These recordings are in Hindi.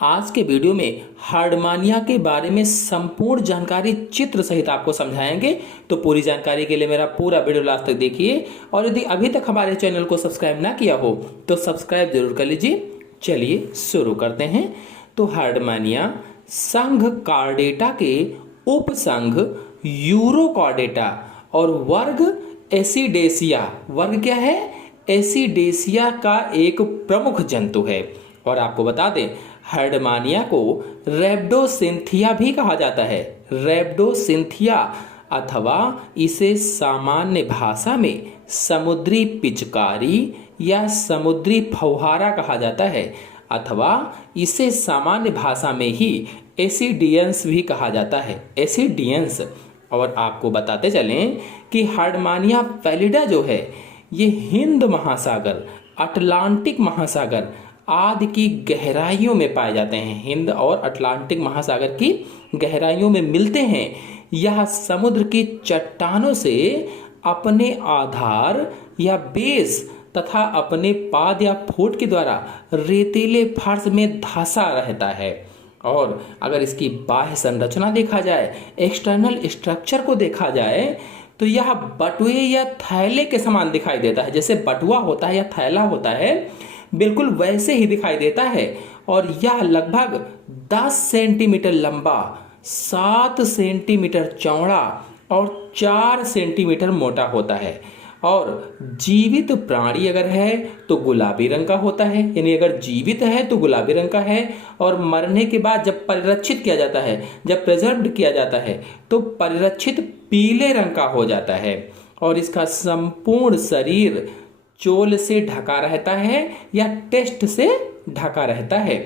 आज के वीडियो में हार्डमानिया के बारे में संपूर्ण जानकारी चित्र सहित आपको समझाएंगे। तो पूरी जानकारी के लिए मेरा पूरा वीडियो लास्ट तक देखिए और यदि अभी तक हमारे चैनल को सब्सक्राइब ना किया हो तो सब्सक्राइब जरूर कर लीजिए। चलिए शुरू करते हैं। तो हार्डमानिया संघ कार्डेटा के उपसंघ यूरोकॉर्डेटा और वर्ग एसिडेसिया, वर्ग क्या है? एसिडेसिया का एक प्रमुख जंतु है। और आपको बता दें, हार्डमानिया को रेब्डोसिंथिया भी कहा जाता है। रेब्डोसिंथिया अथवा इसे सामान्य भाषा में समुद्री पिचकारी या समुद्री फव्वारा कहा जाता है, अथवा इसे सामान्य भाषा में ही एसिडियंस भी कहा जाता है, एसिडियंस। और आपको बताते चलें कि हार्डमानिया पैलिडा जो है ये हिंद महासागर, अटलांटिक महासागर आदि की गहराइयों में पाए जाते हैं। हिंद और अटलांटिक महासागर की गहराइयों में मिलते हैं। यह समुद्र की चट्टानों से अपने आधार या बेस तथा अपने पाद या फुट के द्वारा रेतीले फर्श में धंसा रहता है। और अगर इसकी बाह्य संरचना देखा जाए, एक्सटर्नल स्ट्रक्चर को देखा जाए, तो यह बटुए या थैले के समान दिखाई देता है। जैसे बटुआ होता है या थैला होता है, बिल्कुल वैसे ही दिखाई देता है। और यह लगभग 10 सेंटीमीटर लंबा, 7 सेंटीमीटर चौड़ा और 4 सेंटीमीटर मोटा होता है। और जीवित प्राणी अगर है तो गुलाबी रंग का होता है, यानी अगर जीवित है तो गुलाबी रंग का है। और मरने के बाद जब परिरक्षित किया जाता है, जब प्रिजर्व्ड किया जाता है, तो परिरक्षित पीले रंग का हो जाता है। और इसका संपूर्ण शरीर चोल से ढका रहता है या टेस्ट से ढका रहता है।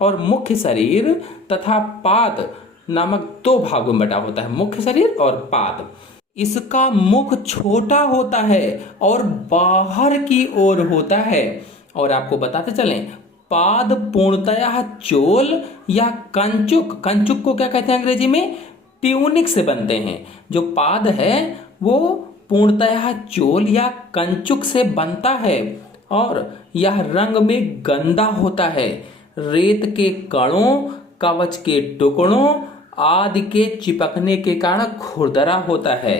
और मुख्य शरीर तथा पाद नामक 2 भागों में बटा होता है, मुख्य शरीर और पाद। इसका मुख छोटा होता है और बाहर की ओर होता है। और आपको बताते चलें, पाद पूर्णतः चोल या कंचुक, कंचुक को क्या कहते हैं अंग्रेजी में? ट्यूनिक से बनते हैं। जो पाद है वो पूर्णतः चोल या कंचुक से बनता है। और यह रंग में गंदा होता है। रेत के कणों, कवच के टुकड़ों आदि के चिपकने के कारण खुरदरा होता है।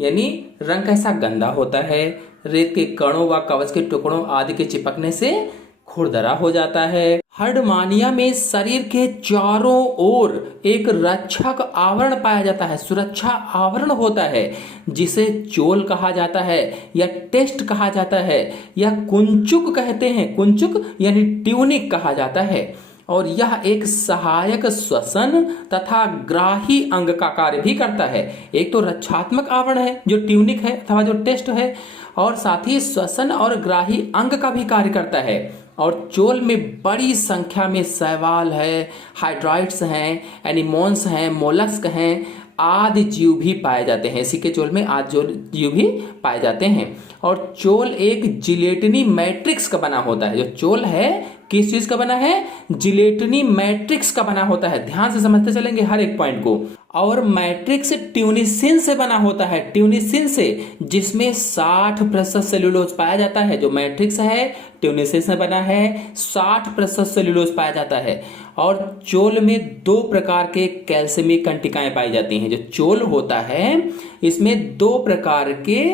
यानी रंग कैसा गंदा होता है? रेत के कणों व कवच के टुकड़ों आदि के चिपकने से खुरदरा हो जाता है। हार्डमानिया में शरीर के चारों ओर एक रक्षक आवरण पाया जाता है, सुरक्षा आवरण होता है, जिसे चोल कहा जाता है या टेस्ट कहा जाता है या कुंचुक कहते हैं। कुंचुक यानी ट्यूनिक कहा जाता है। और यह एक सहायक श्वसन तथा ग्राही अंग का कार्य भी करता है। एक तो रक्षात्मक आवरण है जो ट्यूनिक है अथवा जो टेस्ट है, और साथ ही श्वसन और ग्राही अंग का भी कार्य करता है। और चोल में बड़ी संख्या में शैवाल है, हाइड्राइट्स हैं, एनिमोन्स हैं, मोलस्क हैं आदि जीव भी पाए जाते हैं। इसी के चोल में आदि जीव भी पाए जाते हैं। और चोल एक जिलेटिनी मैट्रिक्स का बना होता है। जो चोल है किस चीज का बना है? जिलेटिनी मैट्रिक्स का बना होता है। ध्यान से समझते चलेंगे हर एक पॉइंट को। और मैट्रिक्स ट्यूनिसिन से बना होता है, ट्यूनिसिन से, जिसमें 60% सेल्यूलोज पाया जाता है। जो मैट्रिक्स है ट्यूनिसिन से बना है, 60% सेल्यूलोज पाया जाता है। और चोल में 2 प्रकार के कैल्शियमिक कंटिकाएं पाई जाती हैं। जो चोल होता है इसमें 2 प्रकार के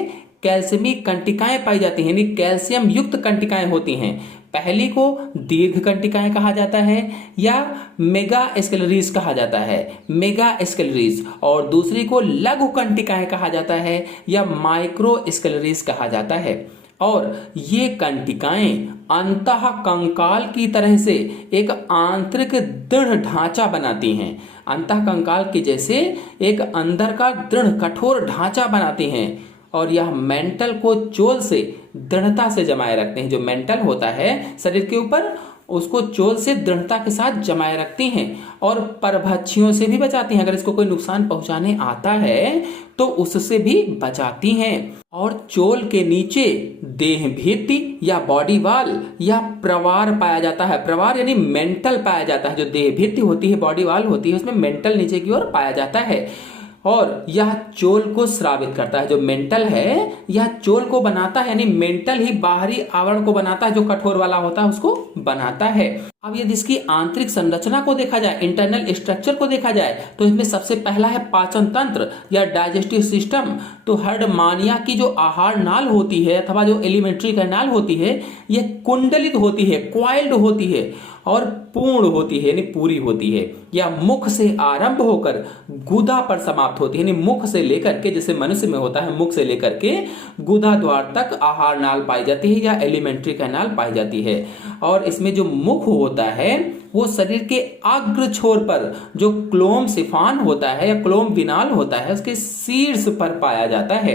कैल्शियमिक कंटिकाएं पाई जाती हैं, यानी कैल्शियम युक्त कंटिकाएं होती हैं। पहली को दीर्घ कंटिकाएं कहा जाता है या मेगा स्केलरीज कहा जाता है, मेगा स्केलरीज। और दूसरी को लघु कंटिकाएं कहा जाता है या माइक्रो स्केलरीज कहा जाता है। और ये कंटिकाएं अंतः कंकाल की तरह से एक आंतरिक दृढ़ ढांचा बनाती हैं। अंतः कंकाल के जैसे एक अंदर का दृढ़ कठोर ढांचा बनाती हैं। और यह मेंटल को चोल से दृढ़ता से जमाए रखते हैं। जो मेंटल होता है शरीर के ऊपर, उसको चोल से दृढ़ता के साथ जमाए रखती हैं। और परभक्षियों से भी बचाती हैं। अगर इसको कोई नुकसान पहुंचाने आता है तो उससे भी बचाती हैं। और चोल के नीचे देह भित्ति या बॉडी वाल या प्रवार पाया जाता है। प्रवार यानी मेंटल पाया जाता है। जो देह भित्ति होती है, बॉडी वाल होती है, उसमें मेंटल नीचे की ओर पाया जाता है। और यह चोल को स्रावित करता है। जो मेंटल है यह चोल को बनाता है, यानी मेंटल ही बाहरी आवरण को बनाता है, जो कठोर वाला होता है उसको बनाता है। अब यदि इसकी आंतरिक संरचना को देखा जाए, इंटरनल स्ट्रक्चर को देखा जाए, तो इसमें सबसे पहला है पाचन तंत्र या डाइजेस्टिव सिस्टम। तो हर्डमानिया की जो आहार नाल होती है अथवा जो एलिमेंट्री कैनाल होती है, यह कुंडलित होती है, क्वाइल्ड होती है और पूर्ण होती है, यानी पूरी होती है, या मुख से आरंभ होकर गुदा पर समाप्त होती है, यानी मुख से लेकर के, जैसे मनुष्य में होता है, मुख से लेकर के गुदा द्वार तक आहार नाल पाई जाती है या एलिमेंट्री कैनाल पाई जाती है। और इसमें जो मुख होता है वो शरीर के अग्र छोर पर जो क्लोम सिफान होता है या क्लोम विनाल होता है उसके शीर्ष पर पाया जाता है।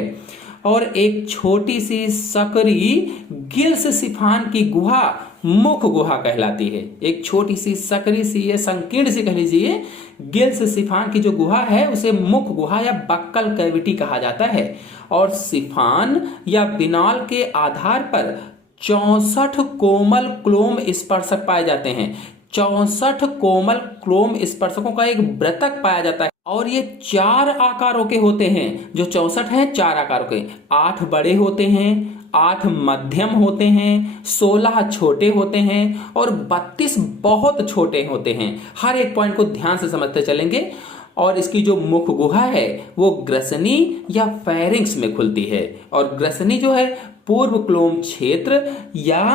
और एक छोटी सी सकरी गिल्स सिफान की गुहा मुख गुहा कहलाती है। एक छोटी सी सकरी सी या संकीर्ण सी कह लीजिए गिल्स सिफान की जो गुहा है उसे मुख गुहा या बक्कल कैविटी कहा जाता है। और सिफान या बिनाल के आधार पर 64 कोमल क्लोम स्पर्शक पाए जाते हैं। 64 कोमल क्लोम स्पर्शकों का एक वृत्तक पाया जाता है और ये 4 आकारों के होते हैं। जो 64 हैं 4 आकारों के, 8 बड़े होते हैं, 8 मध्यम होते हैं, 16 छोटे होते हैं और 32 बहुत छोटे होते हैं। हर एक पॉइंट को ध्यान से समझते चलेंगे। और इसकी जो मुख गुहा है वो ग्रसनी या फेरिंक्स में खुलती है। और ग्रसनी जो है पूर्व क्लोम क्षेत्र या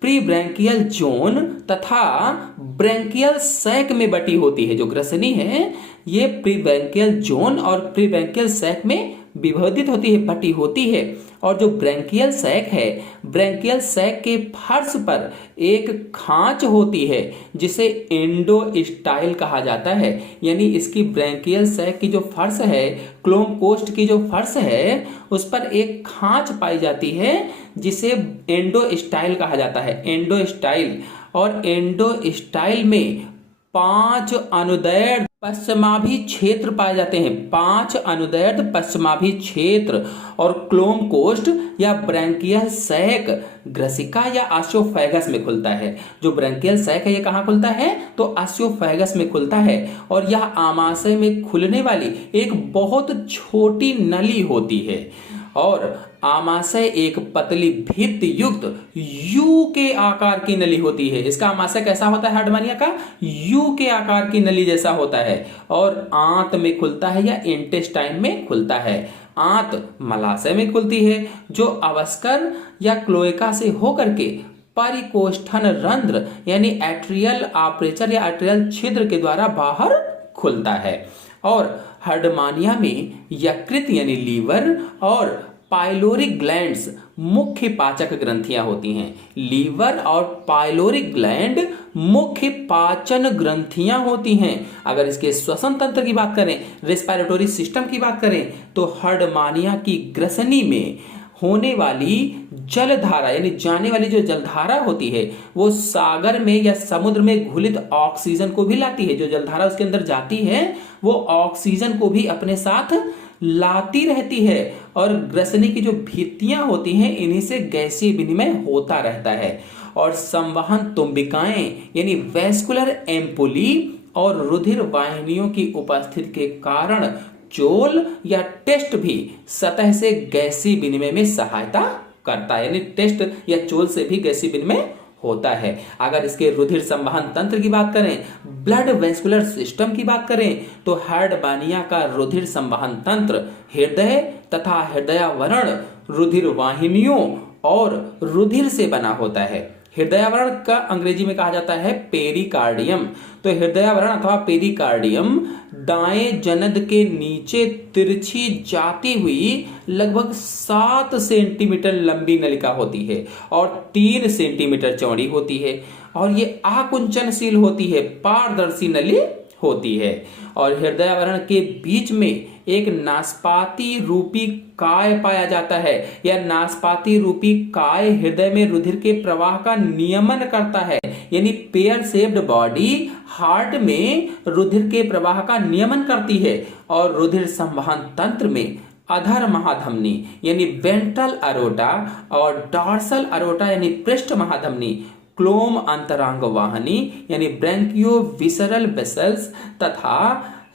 प्री ब्रैंकियल जोन तथा ब्रैंकियल सैक में बटी होती है। जो ग्रसनी है ये प्री ब्रैंकियल जोन और प्री ब्रैंकियल सैक में विभाजित होती है, बटी होती है। और जो ब्रैंकियल सैक है, ब्रैंकियल सैक के फर्श पर एक खांच होती है जिसे एंडोस्टाइल कहा जाता है। यानी इसकी ब्रैंकियल सैक की जो फर्श है, क्लोम कोष्ठ की जो फर्श है, उस पर एक खांच पाई जाती है जिसे एंडोस्टाइल कहा जाता है। एंडोस्टाइल। और एंडोस्टाइल में 5 अनुदैर्ध्य पश्चिमाभि क्षेत्र पाए जाते हैं। 5 अनुदैर्ध्य पश्चिमाभि क्षेत्र। और क्लोम कोष्ठ या ब्रैंकियल सैक ग्रसिका या ऑस्टियोफेगस में खुलता है। जो ब्रैंकियल सैक है ये कहाँ खुलता है? तो ऑस्टियोफेगस में खुलता है। और यह आमाशय में खुलने वाली एक बहुत छोटी नली होती है। और आमाशय एक पतली भित्ति युक्त यू के आकार की नली होती है। इसका आमाशय कैसा होता है? हर्डमानिया का यू के आकार की नली जैसा होता है। और आंत में खुलता है या इंटेस्टाइन में खुलता है। आंत मलाशय में खुलती है जो अवस्कर या क्लोएका से होकर के परिकोष्ठन रंध्र यानी एट्रियल आपर्चर या एट्रियल छिद्र के द्वारा बाहर खुलता है। और हर्डमानिया में यकृत यानी लीवर और पाइलोरिक ग्लैंड्स मुख्य पाचक ग्रंथियां होती हैं। लीवर और पाइलोरिक ग्लैंड मुख्य पाचन ग्रंथियां होती हैं। अगर इसके श्वसन तंत्र की बात करें, रेस्पिरेटरी सिस्टम की बात करें, तो हर्डमानिया की ग्रसनी में होने वाली जलधारा यानी जाने वाली जो जलधारा होती है वो सागर में या समुद्र में घुलित ऑक्सीजन को भी लाती है। जो जलधारा उसके अंदर जाती है वो ऑक्सीजन को भी अपने साथ लाती रहती है। और ग्रसनी की जो भित्तियां होती हैं इन्हीं से गैसीय विनिमय होता रहता है। और संवहन तुम्बिकाएं यानी वैस्कुलर एम्पुली और रुधिर वाहिनियों की उपस्थिति के कारण चोल या टेस्ट भी सतह से गैसीय विनिमय में सहायता करता है। यानी टेस्ट या चोल से भी गैसीय विनिमय होता है। अगर इसके रुधिर संवहन तंत्र की बात करें, ब्लड वेस्कुलर सिस्टम की बात करें, तो हर्डमानिया का रुधिर संवहन तंत्र हृदय तथा हृदयावरण, रुधिर वाहिनियों और रुधिर से बना होता है। हृदयावरण का अंग्रेजी में कहा जाता है पेरिकार्डियम। तो हृदयावरण अथवा पेरिकार्डियम दाएं जनद के नीचे तिरछी जाती हुई लगभग 7 सेंटीमीटर लंबी नलिका होती है और 3 सेंटीमीटर चौड़ी होती है। और ये आकुंचनशील होती है, पारदर्शी नली होती है। और हृदयावरण के बीच में एक नासपाती रूपी काय पाया जाता है। यह नासपाती रूपी काय हृदय में रुधिर के प्रवाह का नियमन करता है। यानी पेयर शेप्ड बॉडी हार्ट में रुधिर के प्रवाह का नियमन करती है। और रुधिर संवहन तंत्र में अधर महाधमनी यानी वेंट्रल अरोटा और डॉर्सल अरोटा यानी पृष्ठ महाधमनी, क्लोम अंतरांग वाहिनी यानी ब्रैंकियो विसरल वेसल्स तथा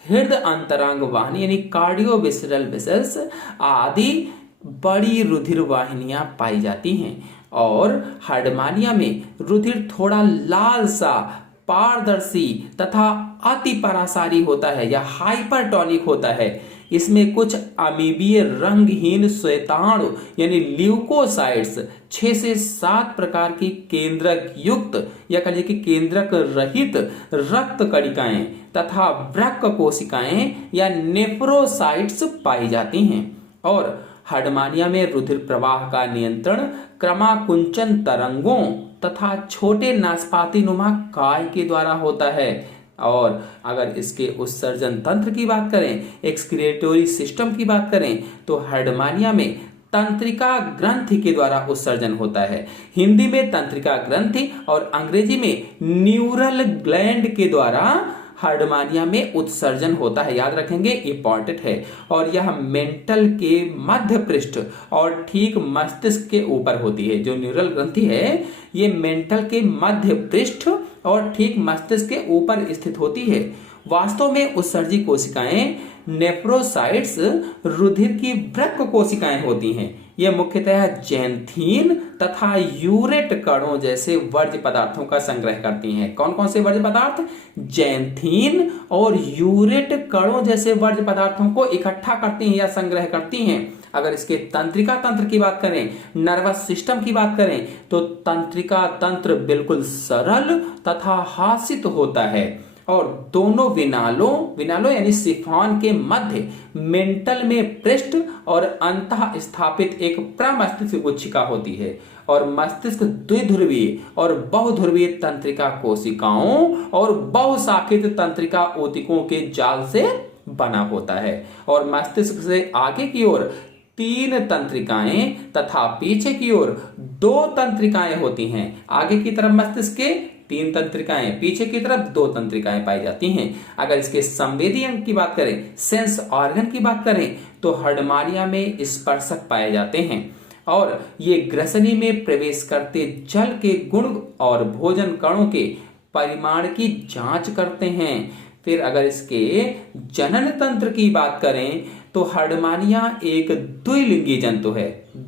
हृदय अंतरांग वाहिनी यानी कार्डियो विसरल वेसल्स आदि बड़ी रुधिर वाहिनियां पाई जाती हैं। और हार्डमानिया में रुधिर थोड़ा लाल सा, पारदर्शी तथा अति परासारी होता है या हाइपरटोनिक होता है। इसमें कुछ अमीबीय रंगहीन श्वेताणु यानी ल्यूकोसाइट्स 6 से 7 प्रकार की केंद्रक युक्त या कहिए कि केंद्रक रहित रक्त कणिकाएं तथा वृक्क कोशिकाएं या नेफ्रोसाइट्स पाई जाती हैं। और हार्डमानिया में रुधिर प्रवाह का नियंत्रण क्रमाकुंचन तरंगों तथा छोटे नाशपाती नुमा काय के द्वारा होता है। और अगर इसके उत्सर्जन तंत्र की बात करें, एक्सक्रीटोरी सिस्टम की बात करें, तो हार्डमानिया में तंत्रिका ग्रंथि के द्वारा उत्सर्जन होता है। हिंदी में तंत्रिका ग्रंथि और अंग्रेजी में न्यूरल ग्लैंड के द्वारा हार्डमानिया में उत्सर्जन होता है। याद रखेंगे, इंपॉर्टेंट है। और यह मेंटल के मध्य पृष्ठ और ठीक मस्तिष्क के ऊपर होती है। जो न्यूरल ग्रंथि है ये मेंटल के मध्य पृष्ठ और ठीक मस्तिष्क के ऊपर स्थित होती है। वास्तव में उत्सर्जी कोशिकाएं नेफ्रोसाइट्स रुधिर की वृक्क कोशिकाएं होती हैं। ये मुख्यतः जैंथीन तथा यूरेट कणों जैसे वर्ज्य पदार्थों का संग्रह करती हैं। कौन कौन से वर्ज्य पदार्थ? जैंथीन और यूरेट कणों जैसे वर्ज्य पदार्थों को इकट्ठा करती हैं या संग्रह करती हैं। अगर इसके तंत्रिका तंत्र की बात करें, नर्वस सिस्टम की बात करें, तो तंत्रिका तंत्र बिल्कुल सरल तथा हासित होता है और दोनों विनालों यानी सिफॉन के मध्य मेंटल में पृष्ठ और अंतः स्थापित एक प्रमस्तिष्क गुच्छिका होती है। और मस्तिष्क द्विध्रुवीय और बहुध्रुवीय तंत्रिका कोशिकाओं और बहुशाखित तंत्रिका ऊतकों के जाल से बना होता है। और मस्तिष्क से आगे की ओर 3 तंत्रिकाएं तथा पीछे की ओर 2 तंत्रिकाएं होती हैं। आगे की तरफ मस्तिष्क के 3 तंत्रिकाएं, पीछे की तरफ 2 तंत्रिकाएं पाई जाती हैं। अगर इसके संवेदी अंग की बात करें, सेंस ऑर्गन की बात करें, तो हार्डमानिया में स्पर्शक पाए जाते हैं और ये ग्रसनी में प्रवेश करते जल के गुण और भोजन कणों के परिमाण की जांच करते हैं। फिर अगर इसके जनन तंत्र की बात करें, तो हार्डमानिया एक द्विलिंगी जंतु है,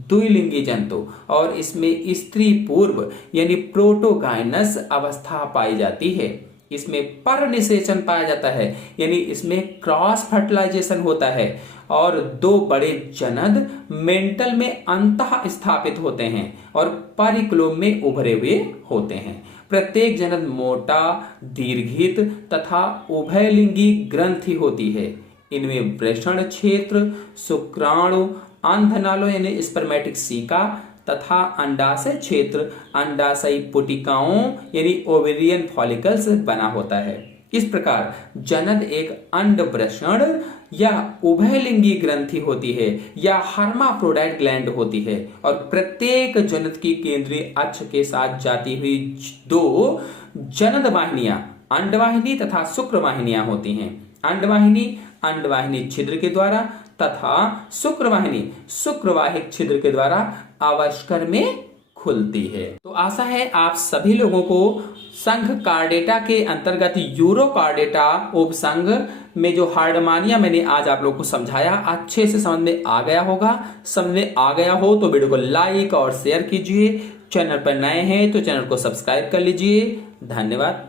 द्विलिंगी जंतु, और इसमें स्त्री पूर्व यानी प्रोटोगाइनस अवस्था पाई जाती है। इसमें परनिषेचन पाया जाता है यानी इसमें क्रॉस फर्टिलाइजेशन होता है और 2 बड़े जनद मेंटल में अंतः स्थापित होते हैं और परिक्लोम में उभरे हुए होते हैं। प्रत्येक जनद मोटा, दीर्घित तथा उभयलिंगी ग्रंथि होती है। इनमें वृषण क्षेत्र, शुक्राणु, अंधनालों यानी स्पर्मेटिक सीका तथा अंडाशय क्षेत्र अंडाशयी पुटिकाओं यानी ओवेरियन फॉलिकल्स बना होता है। इस प्रकार जनद एक अंडवृषण या उभयलिंगी ग्रंथि होती है या हर्माफ्रोडाइट ग्लैंड होती है और प्रत्येक जनद की केंद्रीय अक्ष के साथ जाती हुई 2 जनद वाहिनियां अंडवाहिनी तथा शुक्रवाहिनियां होती हैं। अंडवाहिनी छिद्र के द्वारा तथा शुक्रवाहिनी शुक्रवाहिक छिद्र के द्वारा आविष्कार में खुलती है। तो आशा है आप सभी लोगों को संघ कार्डेटा के अंतर्गत यूरोकार्डेटा उपसंघ में जो हार्डमानिया मैंने आज आप लोगों को समझाया अच्छे से समझ में आ गया होगा। समझ में आ गया हो तो वीडियो को लाइक और शेयर कीजिए। चैनल पर नए हैं तो चैनल को सब्सक्राइब कर लीजिए। धन्यवाद।